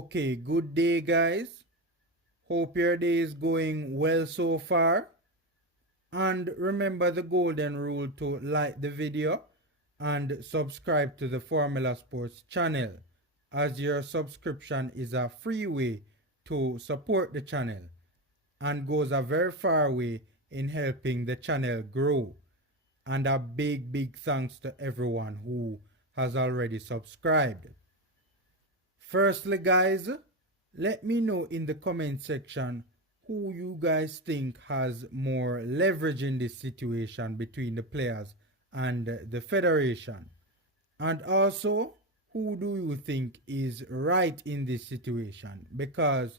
Okay, good day, guys. Hope your day is going well so far. And remember the golden rule to like the video and subscribe to the Formula Sports channel, as your subscription is a free way to support the channel and goes a very far way in helping the channel grow. And a big thanks to everyone who has already subscribed. Firstly, guys, let me know in the comment section who you guys think has more leverage in this situation between the players and the federation. And also, who do you think is right in this situation? Because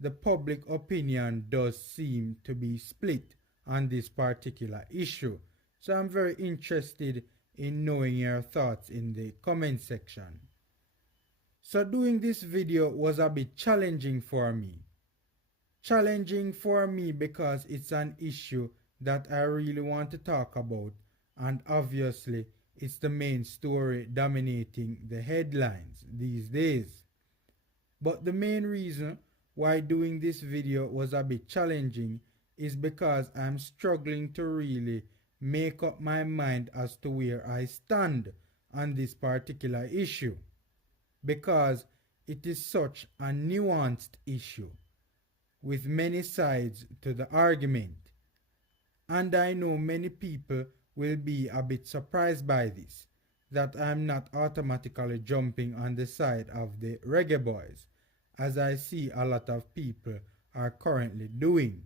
the public opinion does seem to be split on this particular issue. So I'm very interested in knowing your thoughts in the comment section. So doing this video was a bit challenging for me. Challenging for me because it's an issue that I really want to talk about, and obviously it's the main story dominating the headlines these days. But the main reason why doing this video was a bit challenging is because I'm struggling to really make up my mind as to where I stand on this particular issue, because it is such a nuanced issue with many sides to the argument. And I know many people will be a bit surprised by this, that I'm not automatically jumping on the side of the Reggae Boyz, as I see a lot of people are currently doing.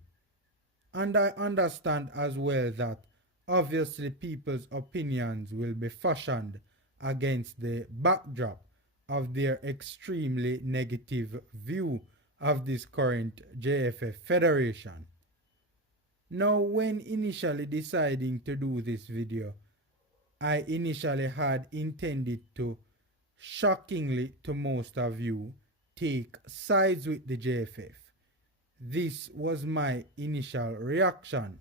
And I understand as well that obviously people's opinions will be fashioned against the backdrop of their extremely negative view of this current JFF Federation. Now, when initially deciding to do this video, I initially had intended to, shockingly to most of you, take sides with the JFF. This was my initial reaction.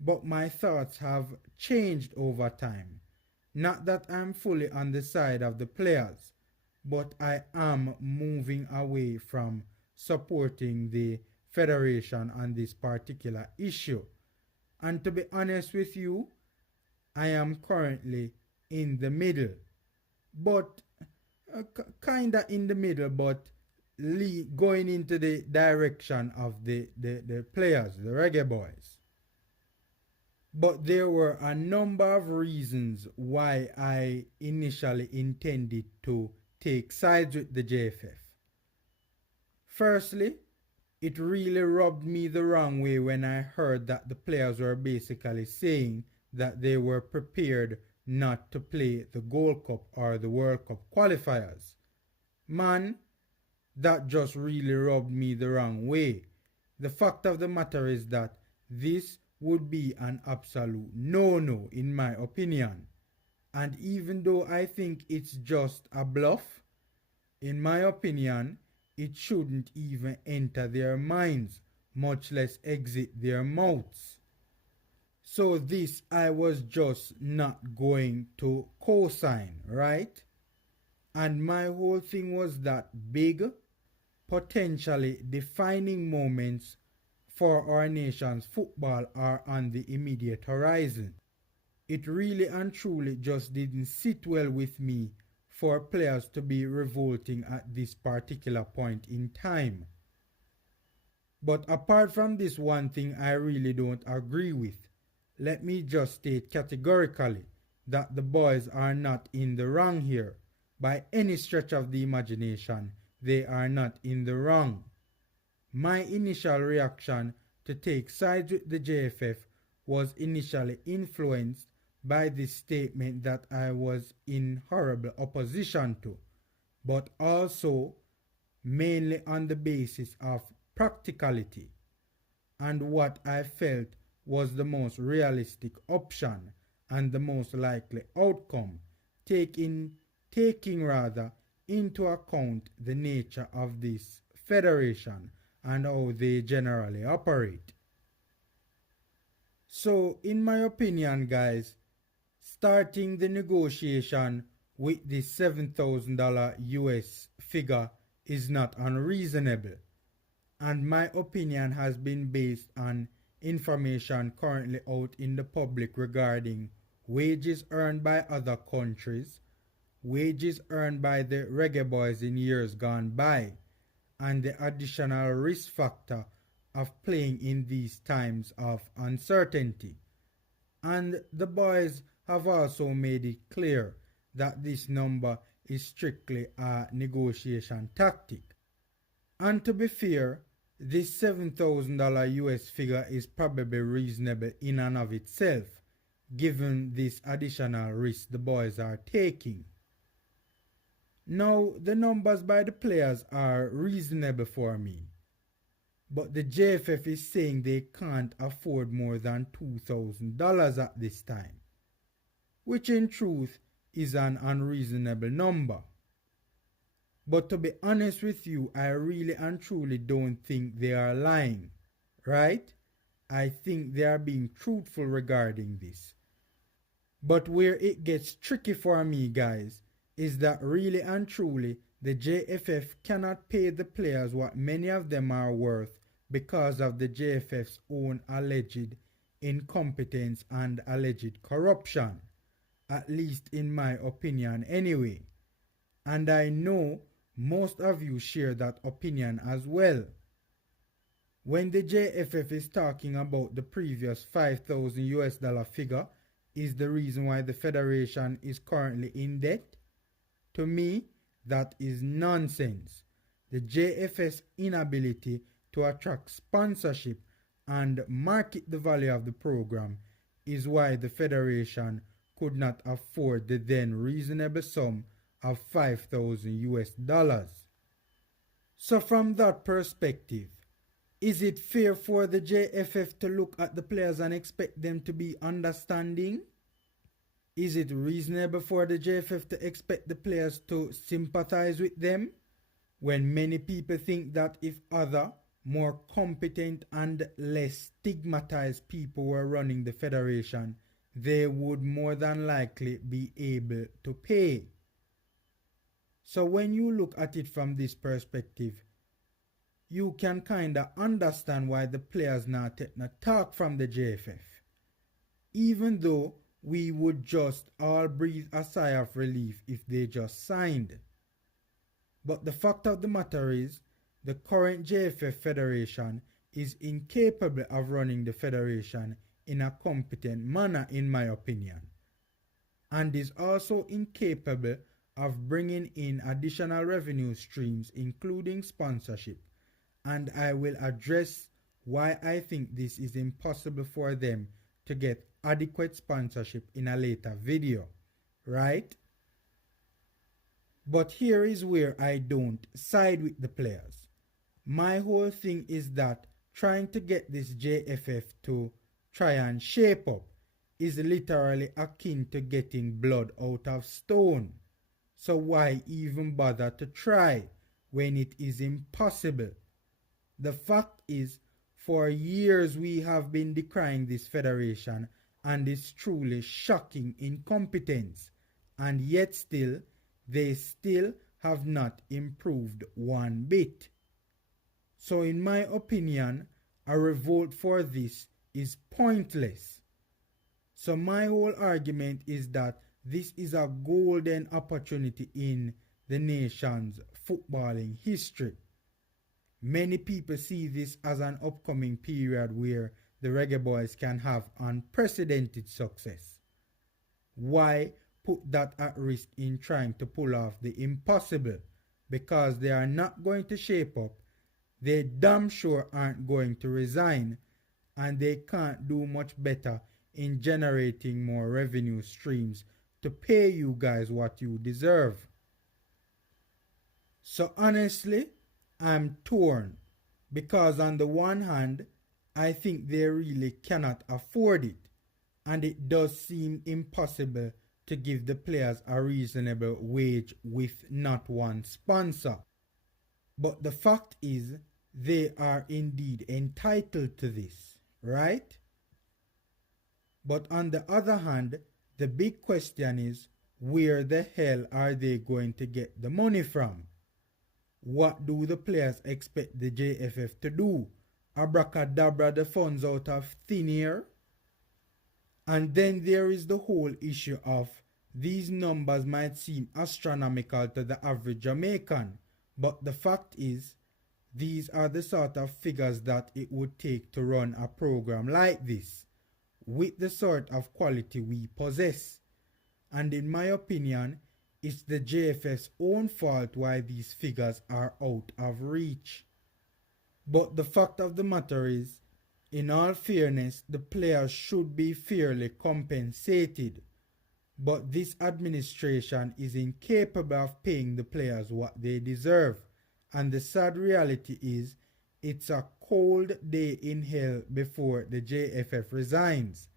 But my thoughts have changed over time. Not that I'm fully on the side of the players, but I am moving away from supporting the federation on this particular issue. And to be honest with you, I am currently in the middle. But kinda in the middle, but going into the direction of the players, the Reggae Boyz. But there were a number of reasons why I initially intended to take sides with the JFF. Firstly, it really rubbed me the wrong way when I heard that the players were basically saying that they were prepared not to play the Gold Cup or the World Cup qualifiers. Man, that just really rubbed me the wrong way. The fact of the matter is that this would be an absolute no-no in my opinion. And even though I think it's just a bluff, in my opinion, it shouldn't even enter their minds, much less exit their mouths. So this I was just not going to co-sign, right? And my whole thing was that big, potentially defining moments for our nation's football are on the immediate horizon. It really and truly just didn't sit well with me for players to be revolting at this particular point in time. But apart from this one thing I really don't agree with, let me just state categorically that the boys are not in the wrong here. By any stretch of the imagination, they are not in the wrong. My initial reaction to take sides with the JFF was initially influenced by this statement that I was in horrible opposition to, but also mainly on the basis of practicality and what I felt was the most realistic option and the most likely outcome, taking into account the nature of this federation and how they generally operate. So, in my opinion, guys, starting the negotiation with the $7,000 US figure is not unreasonable, and my opinion has been based on information currently out in the public regarding wages earned by other countries, wages earned by the Reggae Boyz in years gone by, and the additional risk factor of playing in these times of uncertainty. And the boys have also made it clear that this number is strictly a negotiation tactic. And to be fair, this $7,000 US figure is probably reasonable in and of itself, given this additional risk the boys are taking. Now, the numbers by the players are reasonable for me, but the JFF is saying they can't afford more than $2,000 at this time, which in truth is an unreasonable number. But to be honest with you, I really and truly don't think they are lying, right? I think they are being truthful regarding this. But where it gets tricky for me, guys, is that really and truly the JFF cannot pay the players what many of them are worth because of the JFF's own alleged incompetence and alleged corruption, at least in my opinion anyway. And I know most of you share that opinion as well. When the JFF is talking about the previous 5,000 US dollar figure is the reason why the federation is currently in debt, to me, that is nonsense. The JFF's inability to attract sponsorship and market the value of the program is why the federation could not afford the then reasonable sum of 5,000 US dollars. So from that perspective, is it fair for the JFF to look at the players and expect them to be understanding? Is it reasonable for the JFF to expect the players to sympathize with them? When many people think that if other, more competent and less stigmatized people were running the federation, they would more than likely be able to pay. So when you look at it from this perspective, you can kinda understand why the players now take no talk from the JFF. Even though we would just all breathe a sigh of relief if they just signed. But the fact of the matter is, the current JFF Federation is incapable of running the federation in a competent manner in my opinion, and is also incapable of bringing in additional revenue streams including sponsorship, and I will address why I think this is impossible for them to get adequate sponsorship in a later video, right? But here is where I don't side with the players. My whole thing is that trying to get this JFF to try and shape up is literally akin to getting blood out of stone. So why even bother to try when it is impossible? The fact is, for years we have been decrying this federation and its truly shocking incompetence, and yet still, they still have not improved one bit. So in my opinion, a revolt for this is pointless. So my whole argument is that this is a golden opportunity in the nation's footballing history. Many people see this as an upcoming period where the Reggae Boyz can have unprecedented success. Why put that at risk in trying to pull off the impossible? Because they are not going to shape up, they damn sure aren't going to resign, and they can't do much better in generating more revenue streams to pay you guys what you deserve. So honestly, I'm torn, because on the one hand, I think they really cannot afford it, and it does seem impossible to give the players a reasonable wage with not one sponsor. But the fact is, they are indeed entitled to this, right? But on the other hand, the big question is, where the hell are they going to get the money from? what do the players expect the JFF to do? Abracadabra the funds out of thin air? And then there is the whole issue of these numbers might seem astronomical to the average Jamaican, but the fact is, these are the sort of figures that it would take to run a program like this, with the sort of quality we possess. And in my opinion, it's the JFF's own fault why these figures are out of reach. But the fact of the matter is, in all fairness, the players should be fairly compensated. But this administration is incapable of paying the players what they deserve. And the sad reality is, it's a cold day in hell before the JFF resigns.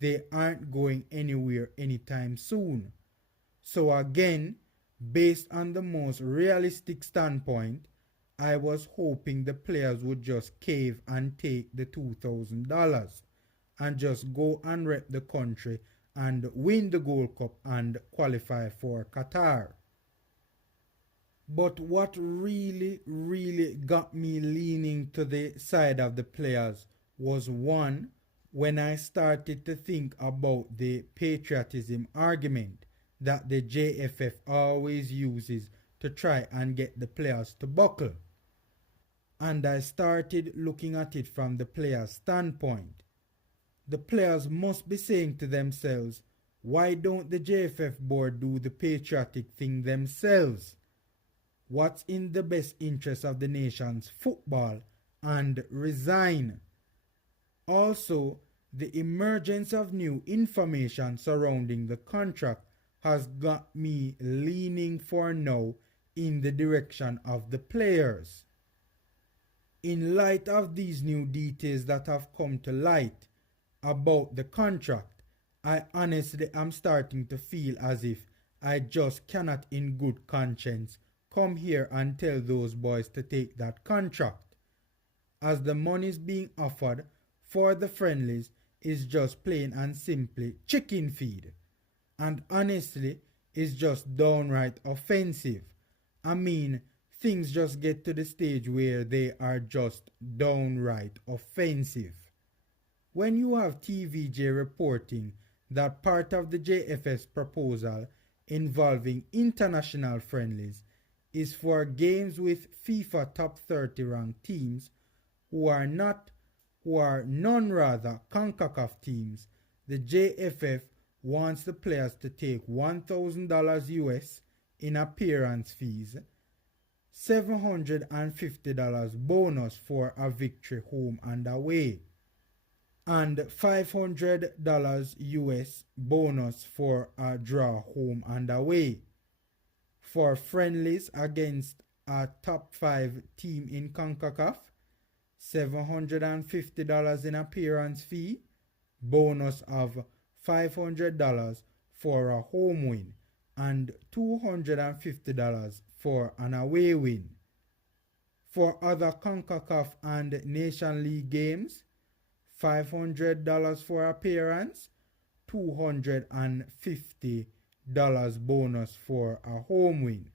They aren't going anywhere anytime soon. So again, based on the most realistic standpoint, I was hoping the players would just cave and take the $2,000 and just go and rep the country and win the Gold Cup and qualify for Qatar. But what really got me leaning to the side of the players was one, when I started to think about the patriotism argument that the JFF always uses to try and get the players to buckle. And I started looking at it from the players' standpoint. The players must be saying to themselves, why don't the JFF board do the patriotic thing themselves? What's in the best interest of the nation's football, and resign? Also, the emergence of new information surrounding the contract has got me leaning for now in the direction of the players. In light of these new details that have come to light about the contract, I honestly am starting to feel as if I just cannot in good conscience come here and tell those boys to take that contract, as the monies being offered for the friendlies is just plain and simply chicken feed, and honestly is just downright offensive. I mean, things just get to the stage where they are just downright offensive. When you have TVJ reporting that part of the JFS proposal involving international friendlies is for games with FIFA top 30 ranked teams who are none rather CONCACAF teams, the JFF wants the players to take $1,000 US in appearance fees, $750 bonus for a victory home and away, and $500 US bonus for a draw home and away. For friendlies against a top 5 team in CONCACAF, $750 in appearance fee, bonus of $500 for a home win, and $250 for an away win. For other CONCACAF and Nation League games, $500 for appearance, $250 bonus for a home win,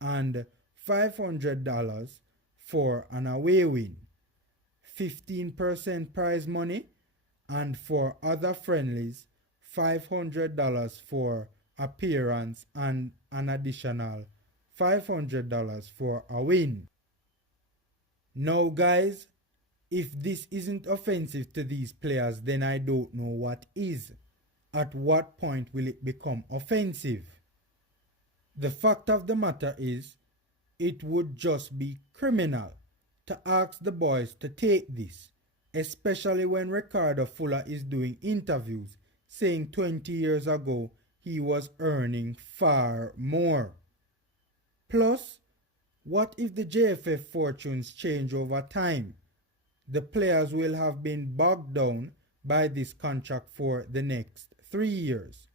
and $500 for an away win, 15% prize money, and for other friendlies, $500 for appearance and an additional $500 for a win. Now guys, if this isn't offensive to these players, then I don't know what is. At what point will it become offensive? The fact of the matter is, it would just be criminal to ask the boys to take this, especially when Ricardo Fuller is doing interviews saying 20 years ago he was earning far more. Plus, what if the JFF fortunes change over time? The players will have been bogged down by this contract for the next 3 years.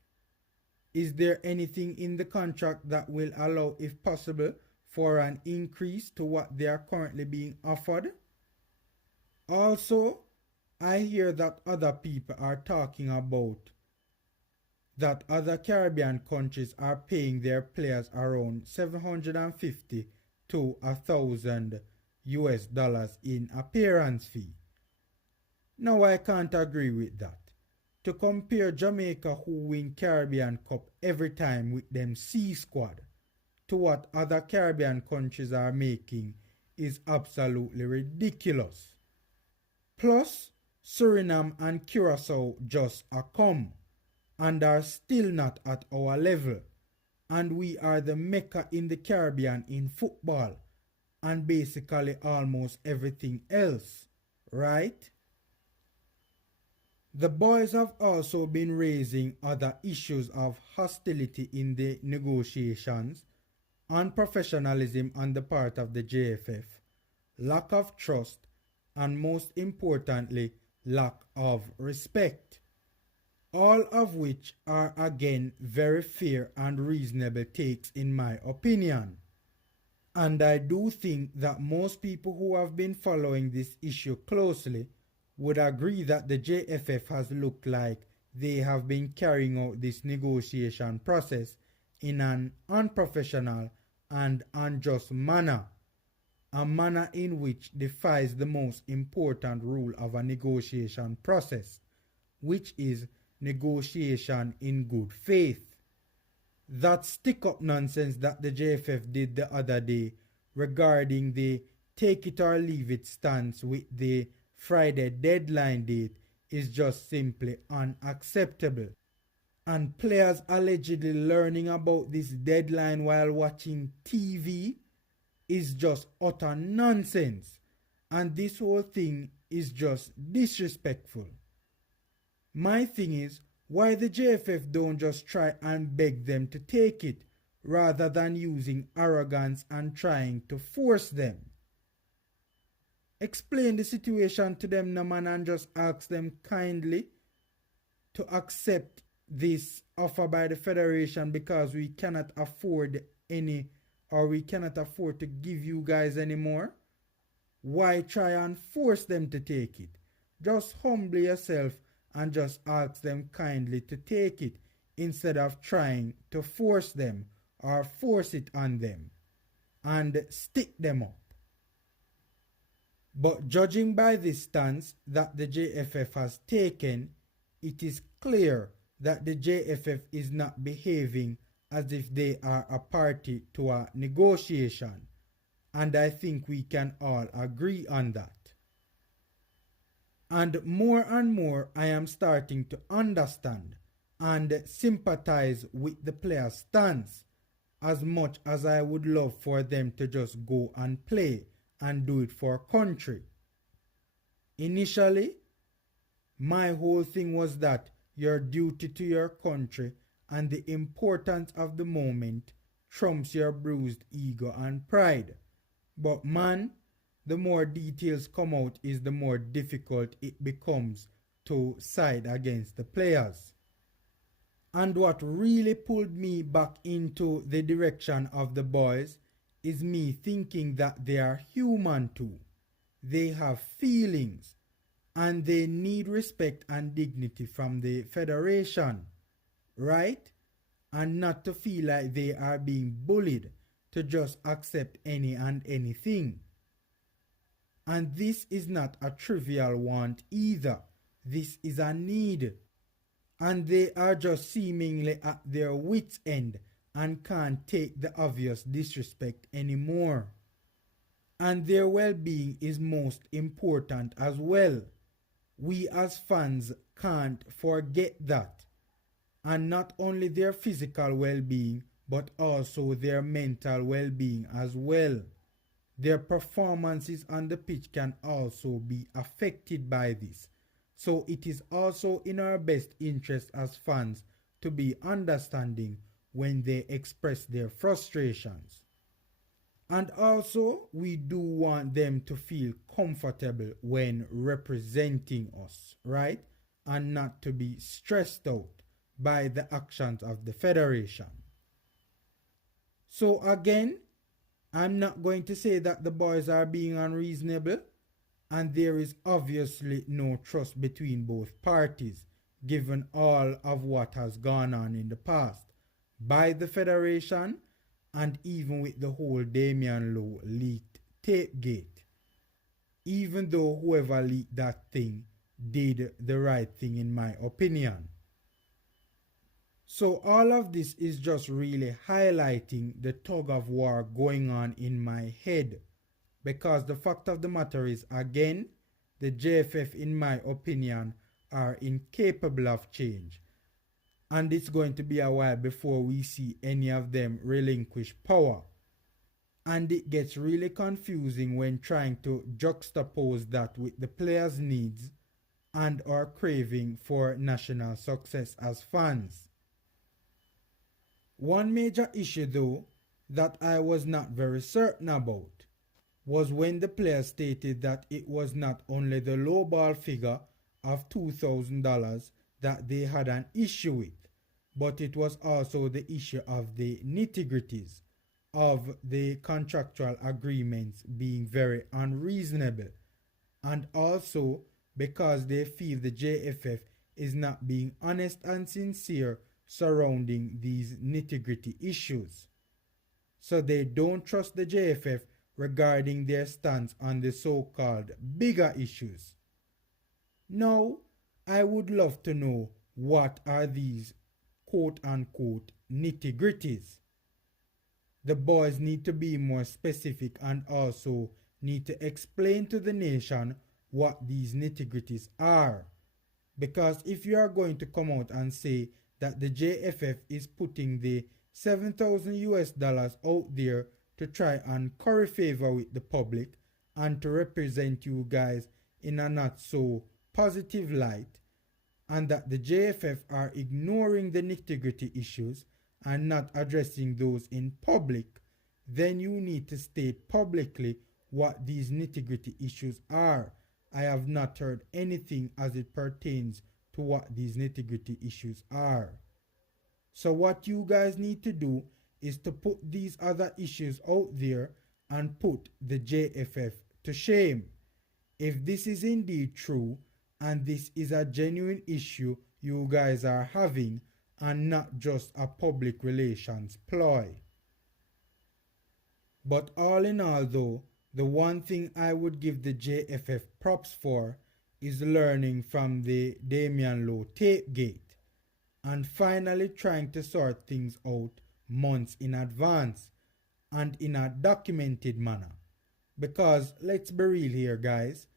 Is there anything in the contract that will allow, if possible, for an increase to what they are currently being offered? Also, I hear that other people are talking about that other Caribbean countries are paying their players around $750 to $1,000 in appearance fee. Now I can't agree with that. To compare Jamaica, who win Caribbean Cup every time with them C squad, to what other Caribbean countries are making is absolutely ridiculous. Plus, Suriname and Curacao just are come and are still not at our level. And we are the Mecca in the Caribbean in football and basically almost everything else, right? The boys have also been raising other issues of hostility in the negotiations, unprofessionalism on the part of the JFF, lack of trust, and most importantly, lack of respect. All of which are again very fair and reasonable takes in my opinion. And I do think that most people who have been following this issue closely would agree that the JFF has looked like they have been carrying out this negotiation process in an unprofessional and unjust manner, a manner in which defies the most important rule of a negotiation process, which is negotiation in good faith. That stick-up nonsense that the JFF did the other day regarding the take it or leave it stance with the Friday deadline date is just simply unacceptable. And players allegedly learning about this deadline while watching TV is just utter nonsense. And this whole thing is just disrespectful. My thing is, why the JFF don't just try and beg them to take it, rather than using arrogance and trying to force them? Explain the situation to them, no man, and just ask them kindly to accept this offer by the Federation because we cannot afford any, or we cannot afford to give you guys any more. Why try and force them to take it? Just humble yourself and just ask them kindly to take it instead of trying to force them or force it on them and stick them up. But judging by this stance that the JFF has taken, it is clear that the JFF is not behaving as if they are a party to a negotiation, and I think we can all agree on that. And more I am starting to understand and sympathize with the players' stance, as much as I would love for them to just go and play and do it for country. Initially, my whole thing was that your duty to your country and the importance of the moment trumps your bruised ego and pride. But man, the more details come out is the more difficult it becomes to side against the players. And what really pulled me back into the direction of the boys is me thinking that they are human too. They have feelings and they need respect and dignity from the Federation, right? And not to feel like they are being bullied to just accept any and anything. And this is not a trivial want either. This is a need. And they are just seemingly at their wits' end and can't take the obvious disrespect anymore. And their well-being is most important as well. We as fans can't forget that. And not only their physical well-being, but also their mental well-being as well. Their performances on the pitch can also be affected by this. So it is also in our best interest as fans to be understanding when they express their frustrations. And also, we do want them to feel comfortable when representing us, right? And not to be stressed out by the actions of the Federation. So again, I'm not going to say that the boys are being unreasonable, and there is obviously no trust between both parties, given all of what has gone on in the past by the Federation and even with the whole Damian Lowe leaked tape gate. Even though whoever leaked that thing did the right thing in my opinion. So all of this is just really highlighting the tug of war going on in my head. Because the fact of the matter is, again, the JFF in my opinion are incapable of change. And it's going to be a while before we see any of them relinquish power. And it gets really confusing when trying to juxtapose that with the players' needs and our craving for national success as fans. One major issue though that I was not very certain about was when the players stated that it was not only the lowball figure of $2,000 that they had an issue with, but it was also the issue of the nitty-gritties of the contractual agreements being very unreasonable, and also because they feel the JFF is not being honest and sincere surrounding these nitty-gritty issues. So they don't trust the JFF regarding their stance on the so-called bigger issues. Now, I would love to know what are these quote-unquote nitty-gritties. The boys need to be more specific and also need to explain to the nation what these nitty-gritties are. Because if you are going to come out and say that the JFF is putting the $7,000 out there to try and curry favor with the public and to represent you guys in a not so positive light, and that the JFF are ignoring the nitty-gritty issues and not addressing those in public, then you need to state publicly what these nitty-gritty issues are. I have not heard anything as it pertains to what these nitty-gritty issues are. So what you guys need to do is to put these other issues out there and put the JFF to shame. If this is indeed true and this is a genuine issue you guys are having and not just a public relations ploy. But all in all though, the one thing I would give the JFF props for is learning from the Damian Lowe tape gate and finally trying to sort things out months in advance and in a documented manner. Because let's be real here guys,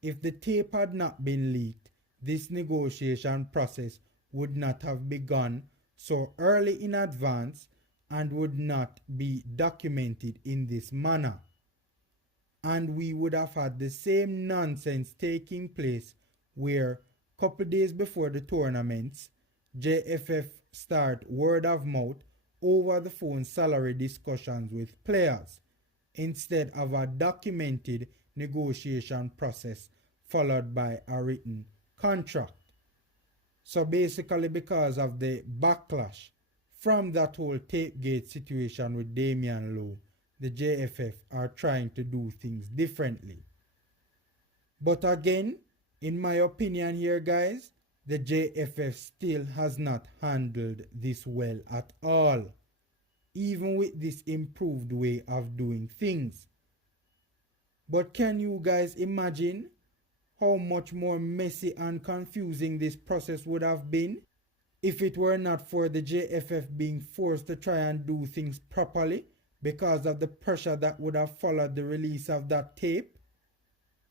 if the tape had not been leaked, this negotiation process would not have begun so early in advance and would not be documented in this manner. And we would have had the same nonsense taking place where a couple days before the tournaments, JFF start word of mouth over the phone salary discussions with players instead of a documented negotiation process followed by a written contract. So basically because of the backlash from that whole Tapegate situation with Damian Lowe, the JFF are trying to do things differently. But again, in my opinion here guys, the JFF still has not handled this well at all, even with this improved way of doing things. But can you guys imagine how much more messy and confusing this process would have been if it were not for the JFF being forced to try and do things properly because of the pressure that would have followed the release of that tape?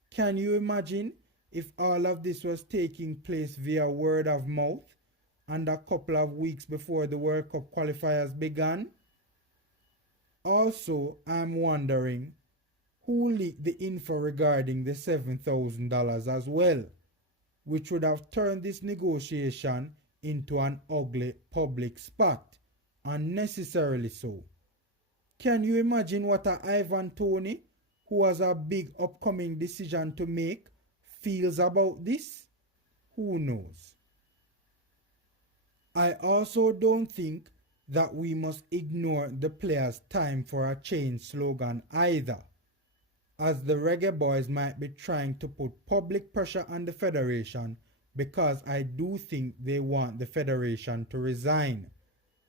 Can you imagine if all of this was taking place via word of mouth and a couple of weeks before the World Cup qualifiers began? Also, I'm wondering who leaked the info regarding the $7,000 as well, which would have turned this negotiation into an ugly public spot, unnecessarily so. Can you imagine what a Ivan Toney, who has a big upcoming decision to make, feels about this? Who knows? I also don't think that we must ignore the players' time for a change slogan either, as the Reggae Boyz might be trying to put public pressure on the Federation because I do think they want the Federation to resign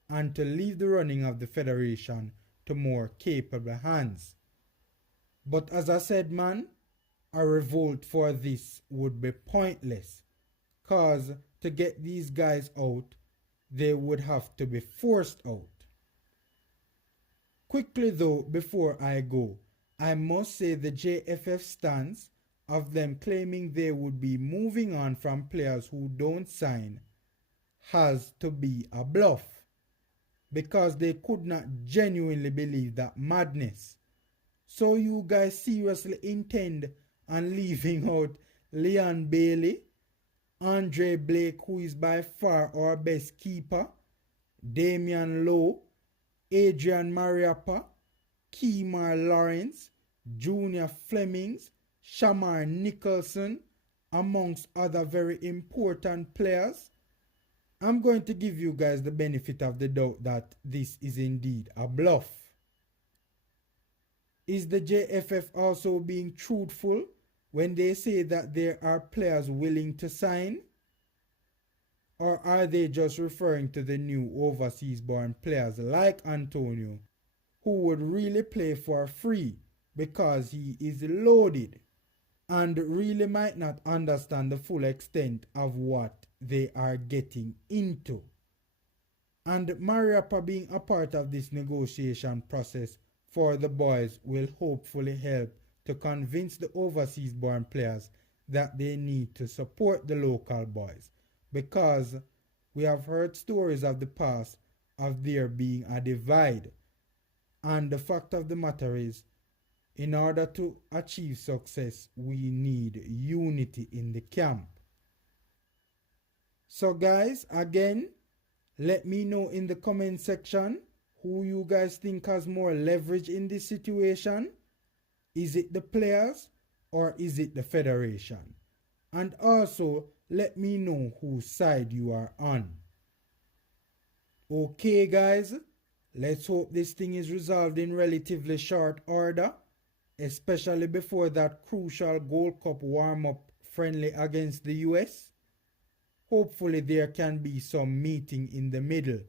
and to leave the running of the Federation to more capable hands. But as I said, man, a revolt for this would be pointless, cause to get these guys out, they would have to be forced out. Quickly though, before I go, I must say the JFF stance of them claiming they would be moving on from players who don't sign has to be a bluff, because they could not genuinely believe that madness. So you guys seriously intend on leaving out Leon Bailey, Andre Blake, who is by far our best keeper, Damian Lowe, Adrian Mariappa, Kemar Lawrence, Junior Flemings, Shamar Nicholson, amongst other very important players? I'm going to give you guys the benefit of the doubt that this is indeed a bluff. Is the JFF also being truthful when they say that there are players willing to sign? Or are they just referring to the new overseas born players like Antonio, who would really play for free because he is loaded and really might not understand the full extent of what they are getting into? And Mariappa being a part of this negotiation process for the boys will hopefully help to convince the overseas born players that they need to support the local boys, because we have heard stories of the past of there being a divide, and the fact of the matter is, in order to achieve success, we need unity in the camp. So guys, again, let me know in the comment section who you guys think has more leverage in this situation. Is it the players or is it the federation? And also, let me know whose side you are on. Okay guys, let's hope this thing is resolved in relatively short order, especially before that crucial Gold Cup warm-up friendly against the US. Hopefully there can be some meeting in the middle,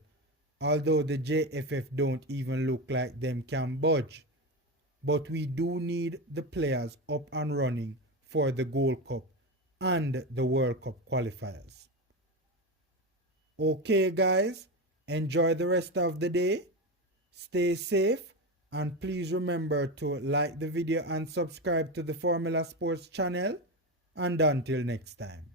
although the JFF don't even look like them can budge. But we do need the players up and running for the Gold Cup and the World Cup qualifiers. Okay guys, enjoy the rest of the day, stay safe, and please remember to like the video and subscribe to the Formula Sports channel, and until next time.